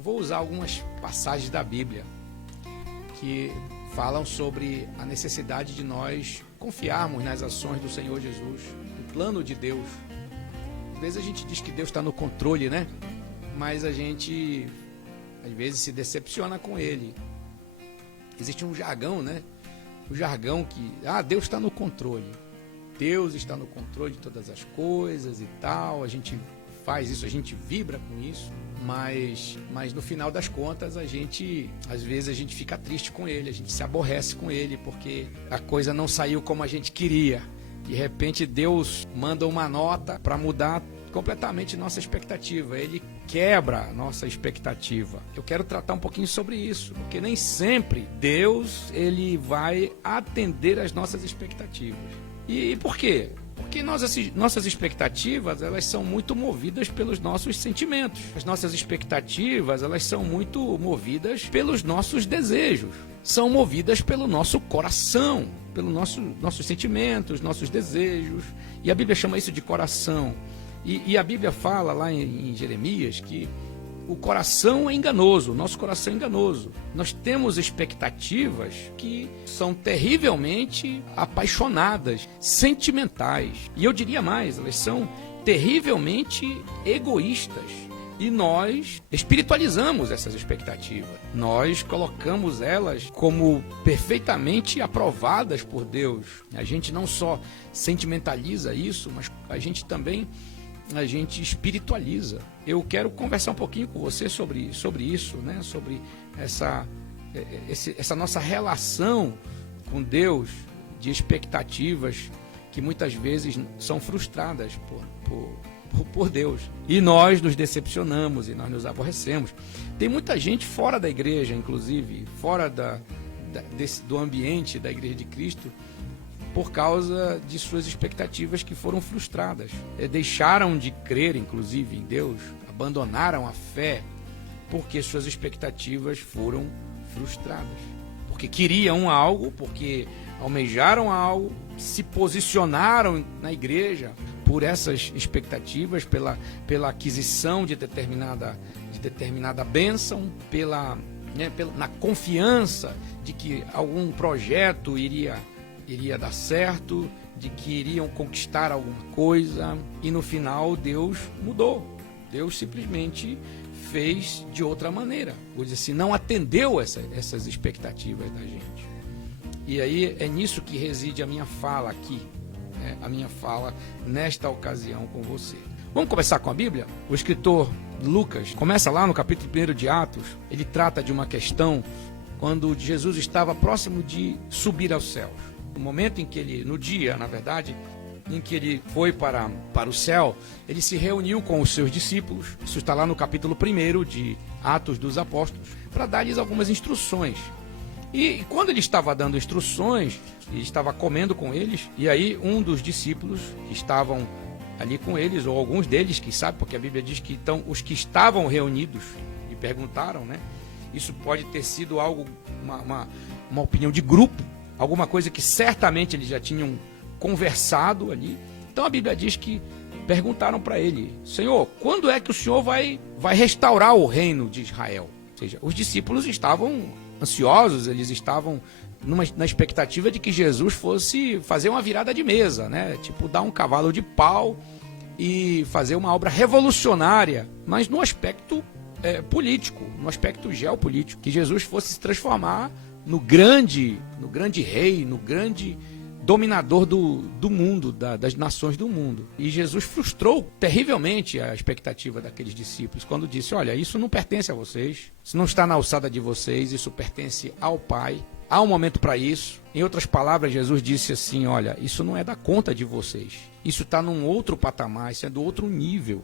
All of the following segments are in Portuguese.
Vou usar algumas passagens da Bíblia que falam sobre a necessidade de nós confiarmos nas ações do Senhor Jesus, no plano de Deus. Às vezes a gente diz que Deus está no controle, né? Mas a gente, às vezes, se decepciona com Ele. Existe um jargão, né? O jargão que, Deus está no controle. Deus está no controle de todas as coisas e tal. A gente faz isso, a gente vibra com isso. Mas no final das contas, às vezes a gente fica triste com Ele, a gente se aborrece com Ele, porque a coisa não saiu como a gente queria. De repente Deus manda uma nota para mudar completamente nossa expectativa. Ele quebra a nossa expectativa. Eu quero tratar um pouquinho sobre isso, porque nem sempre Deus ele vai atender às nossas expectativas. E por quê? Porque nossas expectativas, elas são muito movidas pelos nossos sentimentos. As nossas expectativas, elas são muito movidas pelos nossos desejos. São movidas pelo nosso coração, pelos nossos sentimentos, nossos desejos. E a Bíblia chama isso de coração. E a Bíblia fala lá em Jeremias que o coração é enganoso, o nosso coração é enganoso. Nós temos expectativas que são terrivelmente apaixonadas, sentimentais. E eu diria mais, elas são terrivelmente egoístas. E nós espiritualizamos essas expectativas. Nós colocamos elas como perfeitamente aprovadas por Deus. A gente não só sentimentaliza isso, mas a gente também espiritualiza. Eu quero conversar um pouquinho com você sobre isso, né? Sobre essa nossa relação com Deus, de expectativas que muitas vezes são frustradas por Deus. E nós nos decepcionamos e nós nos aborrecemos. Tem muita gente fora da igreja, inclusive, fora do ambiente da Igreja de Cristo, por causa de suas expectativas que foram frustradas. Deixaram de crer, inclusive, em Deus, abandonaram a fé, porque suas expectativas foram frustradas. Porque queriam algo, porque almejaram algo, se posicionaram na igreja por essas expectativas, pela aquisição de determinada bênção, na confiança de que algum projeto iria dar certo, de que iriam conquistar alguma coisa, e no final Deus mudou. Deus simplesmente fez de outra maneira. Ou dizer assim, não atendeu essas expectativas da gente. E aí é nisso que reside a minha fala aqui, né? A minha fala nesta ocasião com você. Vamos começar com a Bíblia? O escritor Lucas começa lá no capítulo 1 de Atos. Ele trata de uma questão quando Jesus estava próximo de subir aos céus. No momento em que em que ele foi para o céu, ele se reuniu com os seus discípulos. Isso está lá no capítulo 1 de Atos dos Apóstolos, para dar-lhes algumas instruções. E quando ele estava dando instruções, ele estava comendo com eles, e aí um dos discípulos que estavam ali com eles, ou alguns deles, que sabe, porque a Bíblia diz que então os que estavam reunidos e perguntaram, né? Isso pode ter sido algo, uma opinião de grupo, alguma coisa que certamente eles já tinham conversado ali. Então a Bíblia diz que perguntaram para ele: Senhor, quando é que o Senhor vai restaurar o reino de Israel? Ou seja, os discípulos estavam ansiosos, eles estavam na expectativa de que Jesus fosse fazer uma virada de mesa, né? Tipo, dar um cavalo de pau e fazer uma obra revolucionária, mas no aspecto político, no aspecto geopolítico, que Jesus fosse se transformar no grande rei, no grande dominador do mundo, das nações do mundo. E Jesus frustrou terrivelmente a expectativa daqueles discípulos quando disse: olha, isso não pertence a vocês, isso não está na alçada de vocês, isso pertence ao Pai. Há um momento para isso. Em outras palavras, Jesus disse assim: olha, isso não é da conta de vocês, isso está num outro patamar, isso é do outro nível.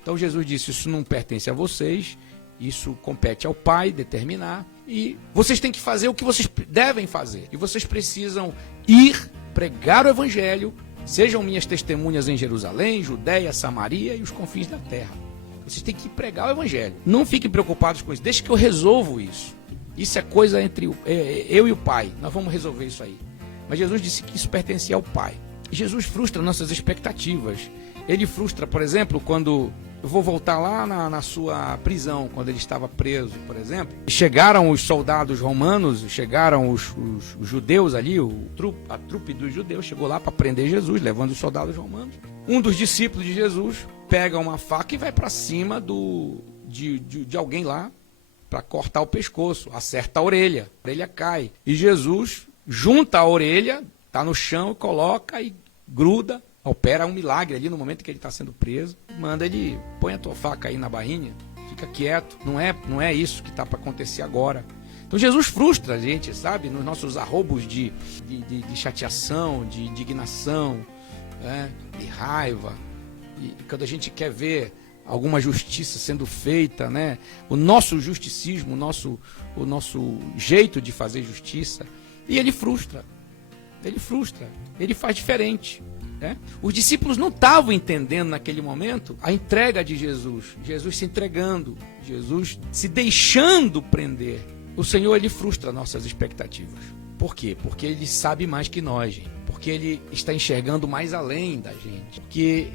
Então Jesus disse: isso não pertence a vocês, isso compete ao Pai determinar, e vocês têm que fazer o que vocês devem fazer. E vocês precisam ir pregar o Evangelho, sejam minhas testemunhas em Jerusalém, Judeia, Samaria e os confins da terra. Vocês têm que pregar o Evangelho. Não fiquem preocupados com isso, deixa que eu resolvo isso. Isso é coisa entre eu e o Pai, nós vamos resolver isso aí. Mas Jesus disse que isso pertencia ao Pai. E Jesus frustra nossas expectativas. Ele frustra, por exemplo, quando Eu vou voltar lá na sua prisão, quando ele estava preso, por exemplo. Chegaram os soldados romanos, chegaram os judeus ali, a trupe dos judeus chegou lá para prender Jesus, levando os soldados romanos. Um dos discípulos de Jesus pega uma faca e vai para cima de alguém lá para cortar o pescoço, acerta a orelha cai. E Jesus junta a orelha, está no chão, coloca e gruda. Opera um milagre ali no momento que ele está sendo preso. Manda ele, põe a tua faca aí na bainha, fica quieto. Não é isso que está para acontecer agora. Então Jesus frustra a gente, sabe? Nos nossos arroubos de chateação, de indignação, de raiva. E quando a gente quer ver alguma justiça sendo feita, né? O nosso justicismo, o nosso jeito de fazer justiça. E ele frustra. Ele faz diferente. Os discípulos não estavam entendendo naquele momento a entrega de Jesus. Jesus se entregando, Jesus se deixando prender. O Senhor, ele frustra nossas expectativas. Por quê? Porque ele sabe mais que nós, gente. Porque ele está enxergando mais além da gente. Porque,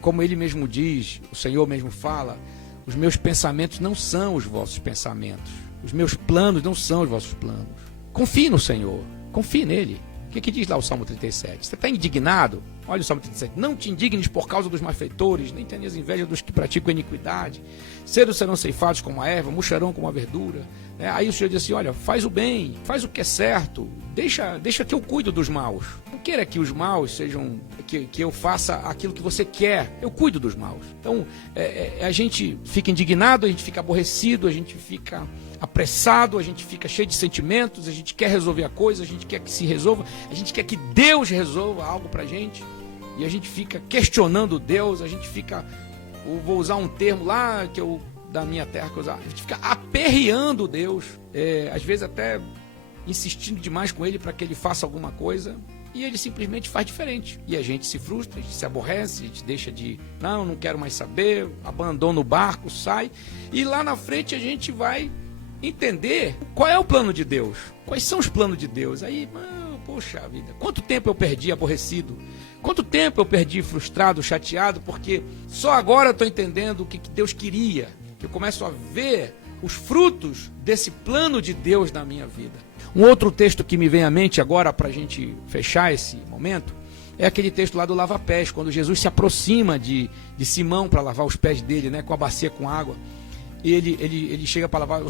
como ele mesmo diz, o Senhor mesmo fala, os meus pensamentos não são os vossos pensamentos. Os meus planos não são os vossos planos. Confie no Senhor, confie nele. O que diz lá o Salmo 37? Você está indignado? Olha o Salmo 37. Não te indignes por causa dos malfeitores, nem tenhas inveja dos que praticam iniquidade. Cedo serão ceifados como a erva, murcharão como a verdura. Aí o Senhor diz assim, olha, faz o bem, faz o que é certo, deixa que eu cuido dos maus. Não queira que os maus sejam, que eu faça aquilo que você quer, eu cuido dos maus. Então, a gente fica indignado, a gente fica aborrecido, a gente fica apressado, a gente fica cheio de sentimentos, a gente quer resolver a coisa, a gente quer que se resolva, a gente quer que Deus resolva algo pra gente, e a gente fica questionando Deus, a gente fica, vou usar um termo lá que eu da minha terra que eu usar, a gente fica aperreando Deus, às vezes até insistindo demais com ele para que ele faça alguma coisa, e ele simplesmente faz diferente. E a gente se frustra, a gente se aborrece, a gente deixa de, não quero mais saber, abandona o barco, sai, e lá na frente a gente vai entender qual é o plano de Deus, quais são os planos de Deus. Aí, poxa vida, quanto tempo eu perdi aborrecido, quanto tempo eu perdi frustrado, chateado, porque só agora eu estou entendendo o que Deus queria, que eu começo a ver os frutos desse plano de Deus na minha vida. Um outro texto que me vem à mente agora para a gente fechar esse momento é aquele texto lá do lava-pés, quando Jesus se aproxima de Simão para lavar os pés dele, né, com a bacia com água. E ele chega para lavar,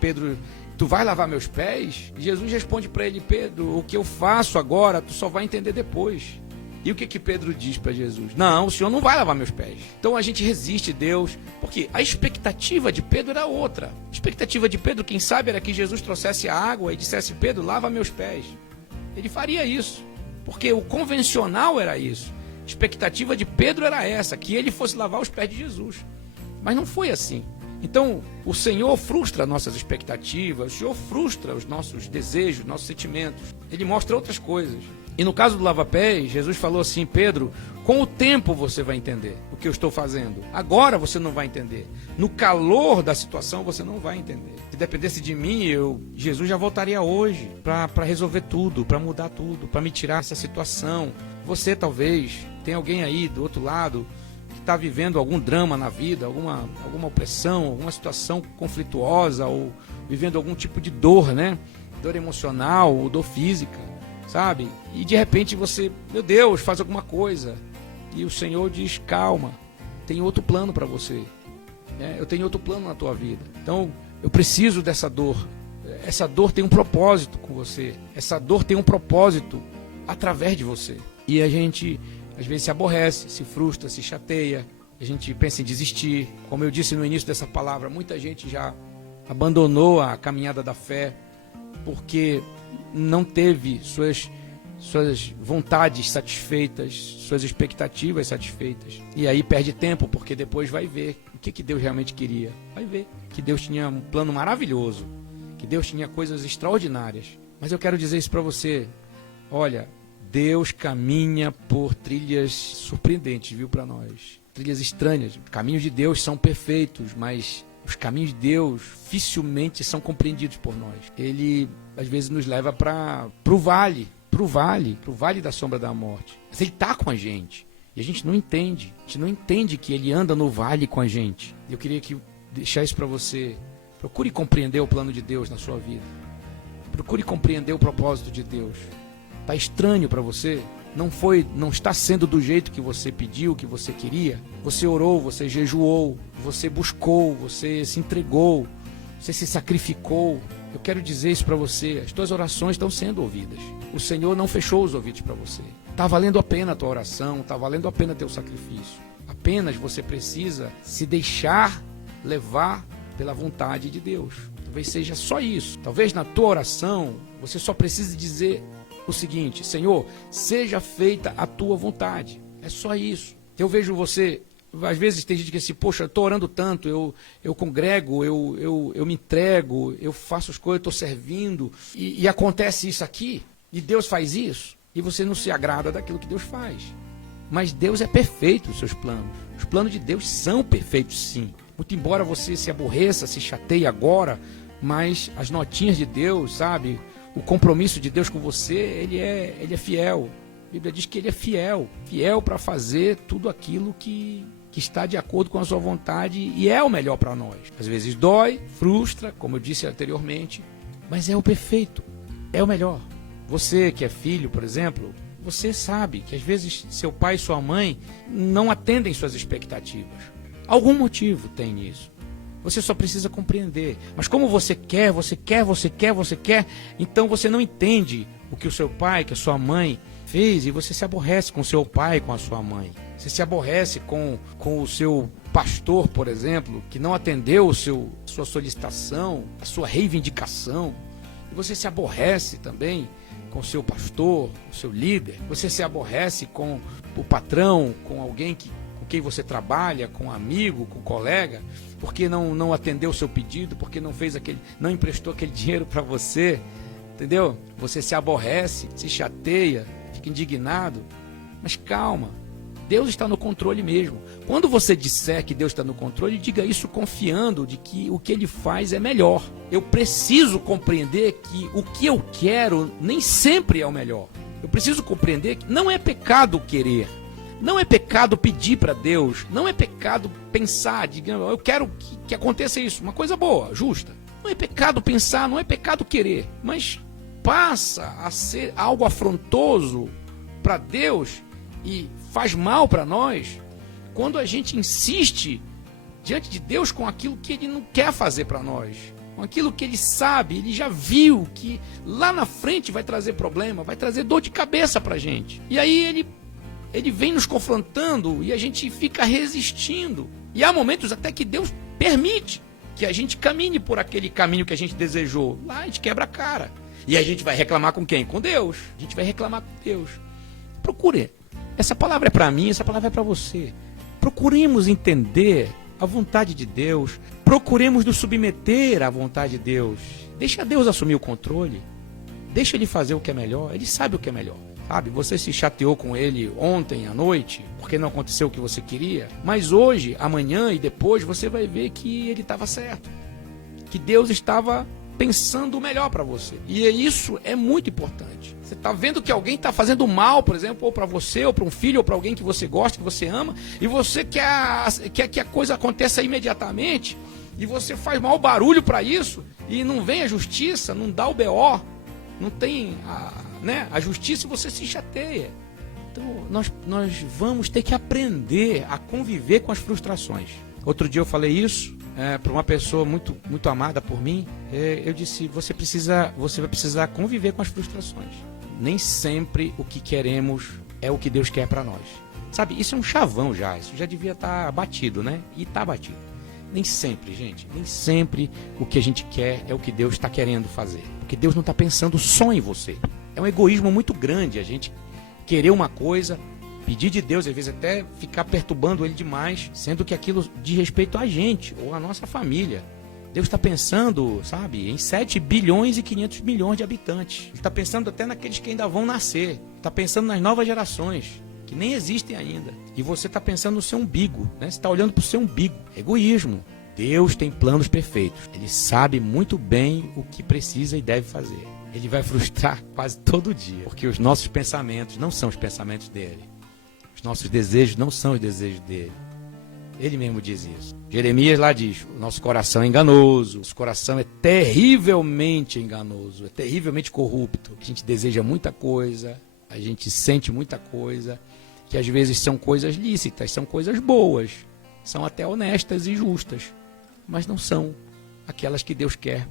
Pedro, tu vai lavar meus pés? E Jesus responde para ele, Pedro, o que eu faço agora, tu só vai entender depois. E o que Pedro diz para Jesus? Não, o Senhor não vai lavar meus pés. Então a gente resiste a Deus, porque a expectativa de Pedro era outra. A expectativa de Pedro, quem sabe, era que Jesus trouxesse a água e dissesse, Pedro, lava meus pés. Ele faria isso, porque o convencional era isso. A expectativa de Pedro era essa, que ele fosse lavar os pés de Jesus. Mas não foi assim. Então, o Senhor frustra nossas expectativas, o Senhor frustra os nossos desejos, nossos sentimentos. Ele mostra outras coisas. E no caso do lava-pés, Jesus falou assim, Pedro, com o tempo você vai entender o que eu estou fazendo. Agora você não vai entender. No calor da situação você não vai entender. Se dependesse de mim, Jesus já voltaria hoje para resolver tudo, para mudar tudo, para me tirar dessa situação. Você talvez, tem alguém aí do outro lado que está vivendo algum drama na vida, alguma opressão, alguma situação conflituosa, ou vivendo algum tipo de dor, né? Dor emocional ou dor física, sabe? E de repente você, meu Deus, faz alguma coisa. E o Senhor diz, calma, tem outro plano para você. Eu tenho outro plano na tua vida. Então, eu preciso dessa dor. Essa dor tem um propósito com você. Essa dor tem um propósito através de você. E a gente às vezes se aborrece, se frustra, se chateia, a gente pensa em desistir. Como eu disse no início dessa palavra, muita gente já abandonou a caminhada da fé porque não teve suas vontades satisfeitas, suas expectativas satisfeitas. E aí perde tempo, porque depois vai ver o que Deus realmente queria. Vai ver que Deus tinha um plano maravilhoso, que Deus tinha coisas extraordinárias. Mas eu quero dizer isso para você, olha, Deus caminha por trilhas surpreendentes, viu, para nós. Trilhas estranhas. Os caminhos de Deus são perfeitos, mas os caminhos de Deus dificilmente são compreendidos por nós. Ele, às vezes, nos leva para o vale da sombra da morte. Mas Ele está com a gente. E a gente não entende. A gente não entende que ele anda no vale com a gente. Eu queria deixar isso para você. Procure compreender o plano de Deus na sua vida. Procure compreender o propósito de Deus. Está estranho para você? Não está sendo do jeito que você pediu, que você queria? Você orou, você jejuou, você buscou, você se entregou, você se sacrificou. Eu quero dizer isso para você. As tuas orações estão sendo ouvidas. O Senhor não fechou os ouvidos para você. Está valendo a pena a tua oração, está valendo a pena teu sacrifício. Apenas você precisa se deixar levar pela vontade de Deus. Talvez seja só isso. Talvez na tua oração você só precise dizer o seguinte: Senhor, seja feita a tua vontade. É só isso. Eu vejo você, às vezes tem gente que diz assim, poxa, eu estou orando tanto, eu congrego, eu me entrego, eu faço as coisas, estou servindo, e acontece isso aqui, e Deus faz isso, e você não se agrada daquilo que Deus faz. Mas Deus é perfeito, os seus planos. Os planos de Deus são perfeitos, sim. Muito embora você se aborreça, se chateie agora, mas as notinhas de Deus, sabe? O compromisso de Deus com você, ele é fiel. A Bíblia diz que ele é fiel para fazer tudo aquilo que está de acordo com a sua vontade e é o melhor para nós. Às vezes dói, frustra, como eu disse anteriormente, mas é o perfeito, é o melhor. Você que é filho, por exemplo, você sabe que às vezes seu pai e sua mãe não atendem suas expectativas. Algum motivo tem nisso. Você só precisa compreender. Mas como você quer, então você não entende o que o seu pai, que a sua mãe fez, e você se aborrece com o seu pai, com a sua mãe. Você se aborrece com o seu pastor, por exemplo, que não atendeu sua solicitação, a sua reivindicação. E você se aborrece também com o seu pastor, o seu líder. Você se aborrece com o patrão, com alguém com quem você trabalha, com um amigo, com um colega, porque não atendeu o seu pedido, porque não emprestou aquele dinheiro para você, entendeu? Você se aborrece, se chateia, fica indignado, mas calma, Deus está no controle mesmo. Quando você disser que Deus está no controle, diga isso confiando de que o que Ele faz é melhor. Eu preciso compreender que o que eu quero nem sempre é o melhor. Eu preciso compreender que não é pecado querer. Não é pecado pedir para Deus, não é pecado pensar, digamos, eu quero que aconteça isso, uma coisa boa, justa. Não é pecado pensar, não é pecado querer, mas passa a ser algo afrontoso para Deus e faz mal para nós quando a gente insiste diante de Deus com aquilo que Ele não quer fazer para nós, com aquilo que Ele sabe, Ele já viu que lá na frente vai trazer problema, vai trazer dor de cabeça para a gente. E aí Ele vem nos confrontando e a gente fica resistindo. E há momentos até que Deus permite que a gente caminhe por aquele caminho que a gente desejou. Lá a gente quebra a cara. E a gente vai reclamar com quem? Com Deus. A gente vai reclamar com Deus. Procure. Essa palavra é para mim, essa palavra é para você. Procuremos entender a vontade de Deus. Procuremos nos submeter à vontade de Deus. Deixa Deus assumir o controle. Deixa Ele fazer o que é melhor. Ele sabe o que é melhor. Sabe, você se chateou com ele ontem à noite, porque não aconteceu o que você queria, mas hoje, amanhã e depois você vai ver que ele estava certo, que Deus estava pensando o melhor para você. E isso é muito importante. Você está vendo que alguém está fazendo mal, por exemplo, ou para você, ou para um filho, ou para alguém que você gosta, que você ama, e você quer que a coisa aconteça imediatamente, e você faz mau barulho para isso, e não vem a justiça, não dá o BO, não tem a justiça, e você se chateia. Então nós vamos ter que aprender a conviver com as frustrações. Outro dia eu falei isso para uma pessoa muito, muito amada por mim. Eu disse, você vai precisar conviver com as frustrações. Nem sempre o que queremos é o que Deus quer para nós. Sabe, isso é um chavão já, isso já devia estar batido, né? E está batido. Nem sempre, gente, nem sempre o que a gente quer é o que Deus está querendo fazer. Porque Deus não está pensando só em você. É um egoísmo muito grande a gente querer uma coisa, pedir de Deus, às vezes até ficar perturbando Ele demais, sendo que aquilo diz respeito a gente ou a nossa família. Deus está pensando, sabe, em 7 bilhões e 500 milhões de habitantes. Ele está pensando até naqueles que ainda vão nascer. Está pensando nas novas gerações, que nem existem ainda. E você está pensando no seu umbigo, né? Você está olhando para o seu umbigo. Egoísmo. Deus tem planos perfeitos. Ele sabe muito bem o que precisa e deve fazer. Ele vai frustrar quase todo dia, porque os nossos pensamentos não são os pensamentos dele. Os Os nossos desejos não são os desejos dele. Ele mesmo diz isso. Jeremias lá diz, o nosso coração é enganoso, nosso coração é terrivelmente enganoso, é terrivelmente corrupto. A gente deseja muita coisa, a gente sente muita coisa, que às vezes são coisas lícitas, são coisas boas, são até honestas e justas, mas não são aquelas que Deus quer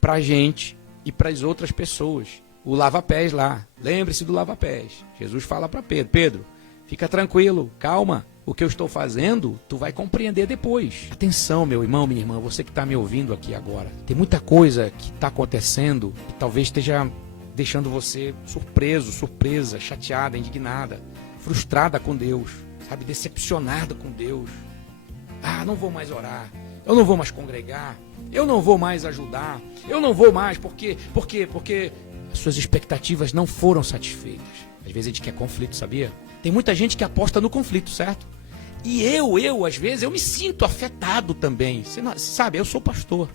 para a gente e para as outras pessoas. O lava-pés lá, lembre-se do lava-pés. Jesus fala para Pedro, Pedro, fica tranquilo, calma. O que eu estou fazendo, tu vai compreender depois. Atenção, meu irmão, minha irmã, você que está me ouvindo aqui agora. Tem muita coisa que está acontecendo que talvez esteja deixando você surpreso, surpresa, chateada, indignada, frustrada com Deus, sabe, decepcionada com Deus. Ah, não vou mais orar, eu não vou mais congregar, eu não vou mais ajudar, eu não vou mais, porque as suas expectativas não foram satisfeitas. Às vezes a gente quer conflito, sabia? Tem muita gente que aposta no conflito, certo? E às vezes, eu me sinto afetado também. Você não, sabe, eu sou pastor.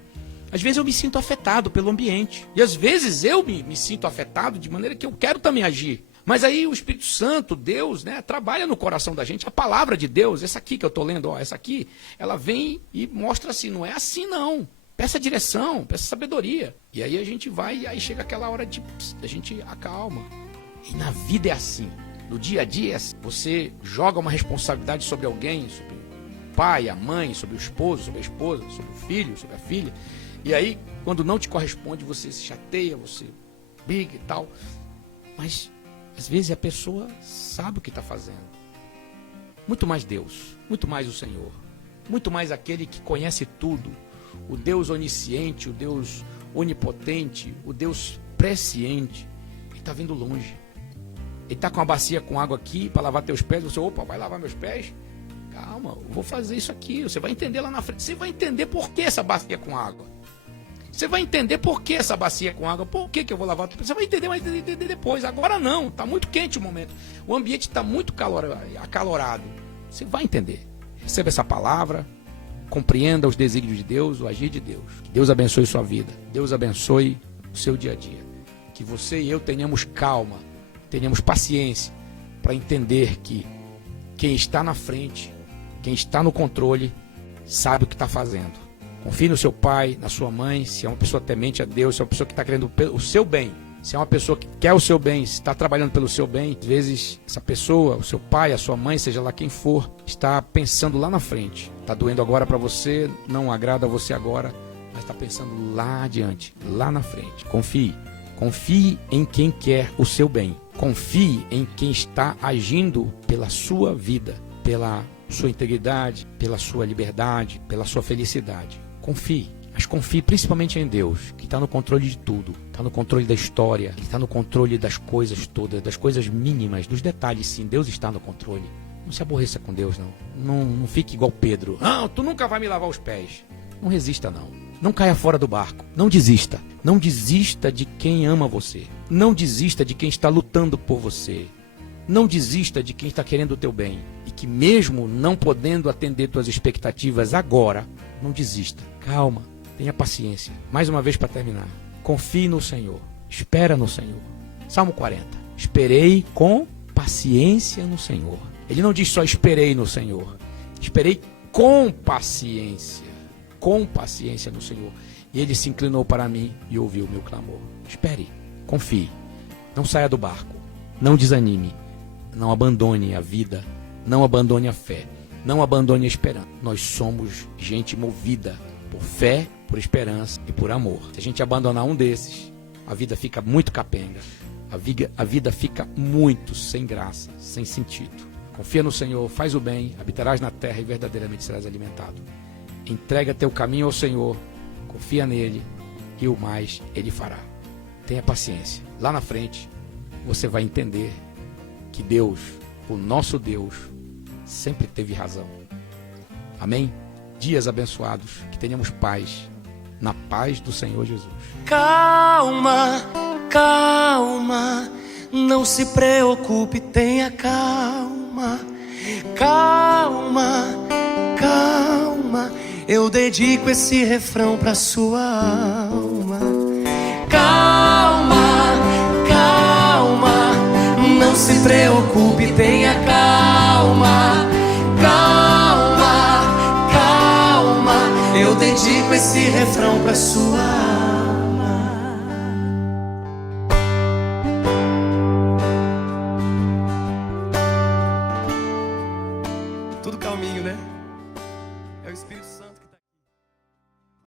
Às vezes eu me sinto afetado pelo ambiente. E às vezes eu me sinto afetado de maneira que eu quero também agir. Mas aí o Espírito Santo, Deus, né, trabalha no coração da gente. A palavra de Deus, essa aqui que eu estou lendo, ó, essa aqui, ela vem e mostra assim, não é assim não. Peça direção, peça sabedoria. E aí a gente vai, e aí chega aquela hora de a gente acalma. E na vida é assim. No dia a dia, você joga uma responsabilidade sobre alguém, sobre o pai, a mãe, sobre o esposo, sobre a esposa, sobre o filho, sobre a filha. E aí, quando não te corresponde, você se chateia, você briga e tal. Mas, às vezes, a pessoa sabe o que está fazendo. Muito mais Deus, muito mais o Senhor, muito mais aquele que conhece tudo. O Deus onisciente, o Deus onipotente, o Deus presciente. Ele está vindo longe. Ele está com uma bacia com água aqui para lavar teus pés. Você, opa, vai lavar meus pés? Calma, eu vou fazer isso aqui. Você vai entender lá na frente. Você vai entender por que essa bacia com água. Você vai entender por que essa bacia com água. Por que eu vou lavar? Você vai entender, mas entender depois. Agora não, está muito quente o momento. O ambiente está muito acalorado. Você vai entender. Receba essa palavra. Compreenda os desígnios de Deus, o agir de Deus. Que Deus abençoe sua vida. Deus abençoe o seu dia a dia. Que você e eu tenhamos calma. Tenhamos paciência para entender que quem está na frente, quem está no controle, sabe o que está fazendo. Confie no seu pai, na sua mãe, se é uma pessoa temente a Deus, se é uma pessoa que está querendo o seu bem, se é uma pessoa que quer o seu bem, se está trabalhando pelo seu bem. Às vezes essa pessoa, o seu pai, a sua mãe, seja lá quem for, está pensando lá na frente. Está doendo agora para você, não agrada a você agora, mas está pensando lá adiante, lá na frente. Confie. Confie em quem quer o seu bem. Confie em quem está agindo pela sua vida, pela sua integridade, pela sua liberdade, pela sua felicidade. Confie, mas confie principalmente em Deus, que está no controle de tudo, está no controle da história, que está no controle das coisas todas, das coisas mínimas, dos detalhes sim, Deus está no controle. Não se aborreça com Deus, não. Não fique igual Pedro. Não, tu nunca vai me lavar os pés. Não resista, não. Não caia fora do barco. Não desista. Não desista de quem ama você. Não desista de quem está lutando por você. Não desista de quem está querendo o teu bem. E que mesmo não podendo atender tuas expectativas agora, não desista. Calma, tenha paciência. Mais uma vez para terminar. Confie no Senhor. Espera no Senhor. Salmo 40. Esperei com paciência no Senhor. Ele não diz só esperei no Senhor. Esperei com paciência. Com paciência no Senhor. E ele se inclinou para mim e ouviu o meu clamor. Espere, confie. Não saia do barco. Não desanime. Não abandone a vida. Não abandone a fé. Não abandone a esperança. Nós somos gente movida por fé, por esperança e por amor. Se a gente abandonar um desses, a vida fica muito capenga. A vida fica muito sem graça, sem sentido. Confia no Senhor, faz o bem, habitarás na terra e verdadeiramente serás alimentado. Entrega teu caminho ao Senhor, confia nele e o mais ele fará. Tenha paciência. Lá na frente, você vai entender que Deus, o nosso Deus, sempre teve razão. Amém? Dias abençoados, que tenhamos paz, na paz do Senhor Jesus. Calma, calma, não se preocupe, tenha calma. Calma, calma, eu dedico esse refrão pra sua alma. Calma, calma, não se preocupe, tenha calma. dedico esse refrão pra sua alma. Tudo calminho, né? É o Espírito Santo que